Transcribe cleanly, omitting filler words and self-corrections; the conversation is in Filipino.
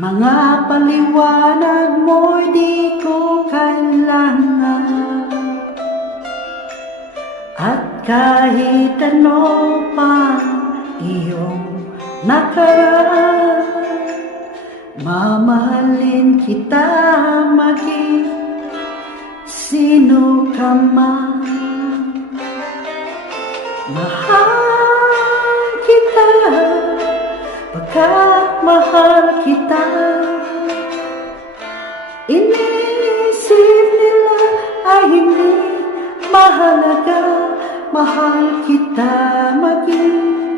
Mga paliwanag mo'y di ko kailangan. At kahit ano pa iyong nakaraan, mamahalin kita maging sino ka man. Mahal kita, pagkat mahal kita. Iniisip nila ay hindi mahalaga, mahal kita maging